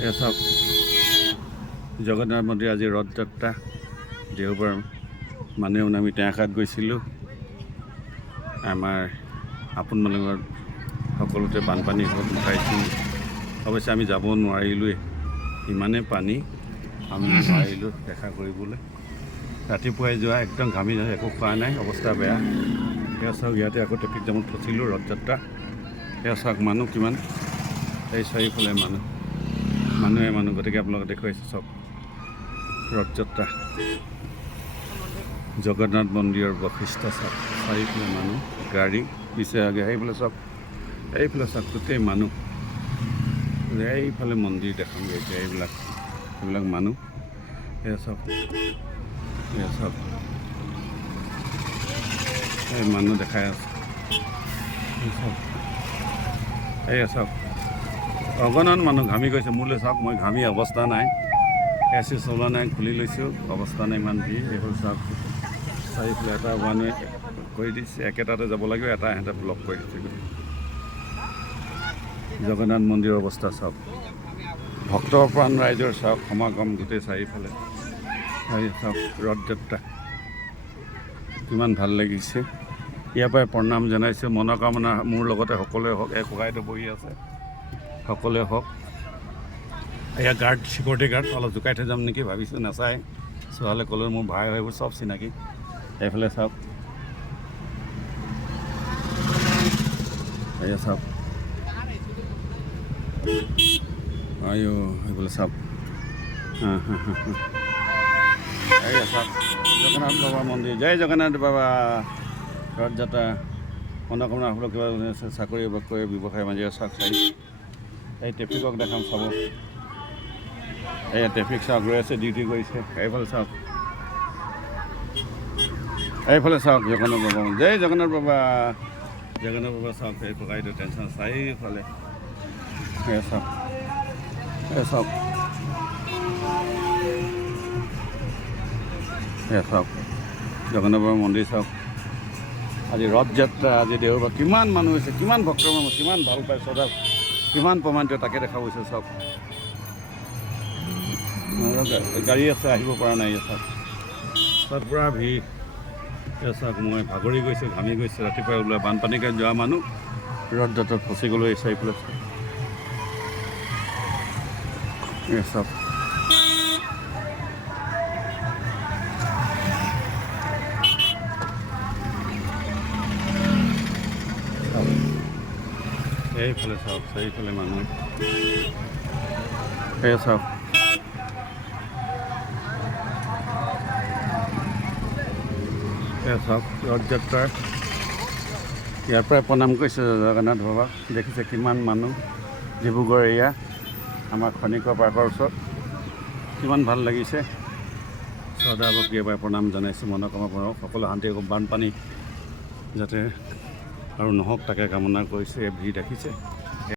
এয়া চাওক জগন্নাথ মন্দিৰ আজি ৰথযাত্ৰা দেওবাৰ মানুহ আমি টেঙাখাত গৈছিলোঁ। আমাৰ আপোনমানৰ সকলোতে বানপানী হ'ল পাইছোঁ। অৱশ্যে আমি যাব নোৱাৰিলোঁৱে, ইমানেই পানী আমি নোৱাৰিলোঁ দেখা কৰিবলৈ। ৰাতিপুৱাই যোৱা একদম ঘামি যায়, একো খোৱা নাই, অৱস্থা বেয়া। এয়া চাওক ইয়াতে আকৌ ট্ৰেফিক জামত ফচিলোঁ ৰথযাত্ৰা। এয়া চাওক মানুহ কিমান, এই চাৰিওফালে মানুহে মানুহ, গতিকে আপোনালোকে দেখুৱাইছে চব ৰথযাত্ৰা জগন্নাথ মন্দিৰৰ বৈশিষ্ট্য চাওক। চাৰিওফালে মানুহ, গাড়ী পিছে আগে সেইফালে চাওক, এইফালে চাওক গোটেই মানুহ। এইফালে মন্দিৰ দেখামগৈ এতিয়া, এইবিলাক মানুহ। এয়া চাওক এই মানুহ দেখাই আছে চাওক, এয়া চাওক অগণন মানুহ ঘামি গৈছে। মোলৈ চাওক, মই ঘামি অৱস্থা নাই, এ চি চলোৱা নাই, খুলি লৈছোঁ, অৱস্থা নাই ইমান ভিৰ। এইফালে চাওক চাৰিওফালে এটা ওৱান ৱে কৰি দিছে, একেটাতে যাব লাগিব, এটা সিহঁতে ব্লক কৰি দিছে। জগন্নাথ মন্দিৰৰ অৱস্থা চাওক, ভক্তপ্ৰাণ ৰাইজৰ চাওক সমাগম গোটেই চাৰিওফালে। চাওক ৰথযাত্ৰা কিমান ভাল লাগিছে। ইয়াৰ পৰাই প্ৰণাম জনাইছোঁ, মনোকামনা মোৰ লগতে সকলোৱে হওক। এই ককাইটো বহি আছে, সকলোৱে হওক। এয়া গাৰ্ড, চিকিউৰিটি গাৰ্ড, অলপ জোকাই থৈ যাম নেকি ভাবিছোঁ, নাচায়। ছোৱালীয়ে ক'লেও মোৰ ভাই সেইবোৰ চব চিনাকি। এইফালে চাওক, এয়া চাওক, আইঅ সেইফালে চাওক, এয়া চাওক জগন্নাথ বাবা মন্দিৰ। জয় জগন্নাথ বাবা। ৰথযাত্ৰা মনোকামনা সকলো কিবা চাকৰি বাকৰি ব্যৱসায় মাজেৰে চাওক। এই ট্ৰেফিকক দেখাম চাব, এয়া ট্ৰেফিক চাওক ৰৈ আছে, ডিউটি কৰিছে। এইফালে চাওক, এইফালে চাওক জগন্নাথ বাবা, জয় জগন্নাথ বাবা। জগন্নাথ বাবা চাওক, এই ককাইটো টেনশ্যন চাৰিওফালে। এয়া চাওক, এয়া চাওক, এয়া চাওক জগন্নাথ বাবা মন্দিৰ চাওক। আজি ৰথযাত্ৰা, আজি দেওবাৰ, কিমান মানুহ হৈছে, কিমান ভক্তৰ মানুহ, কিমান ভাল পায় শ্ৰদ্ধা, কিমান প্ৰমাণিত তাকে দেখা গৈছে চাওক। গাড়ী আছে, আহিব পৰা নাই। চাওক তাত পূৰা ভিৰ। এয়া চাওক, মই ভাগৰি গৈছোঁ, ঘামি গৈছোঁ। ৰাতিপুৱাই ওলোৱা বানপানীকে যোৱা মানুহ ৰথযাত্ৰাত ফচি গ'লোঁ। এই চাৰিফালে এয়া চাওক, এইফালে চাওক চাৰিওফালে মানুহ। এয়া চাওক, এয়া চাওক ৰথযাত্ৰাৰ ইয়াৰ পৰাই প্ৰণাম কৰিছোঁ জগন্নাথ বাবা। দেখিছে কিমান মানুহ, ডিব্ৰুগড় এৰিয়া আমাৰ খনিকৰ পাৰ্কৰ ওচৰত, কিমান ভাল লাগিছে। শ্ৰদ্ধা ভক্তিৰে পৰাই প্ৰণাম জনাইছোঁ, মনোকামনা পূৰণ, সকলো শান্তি, বানপানী যাতে আৰু নহওক তাকে কামনা কৰিছোঁ। এই ভিৰ দেখিছে।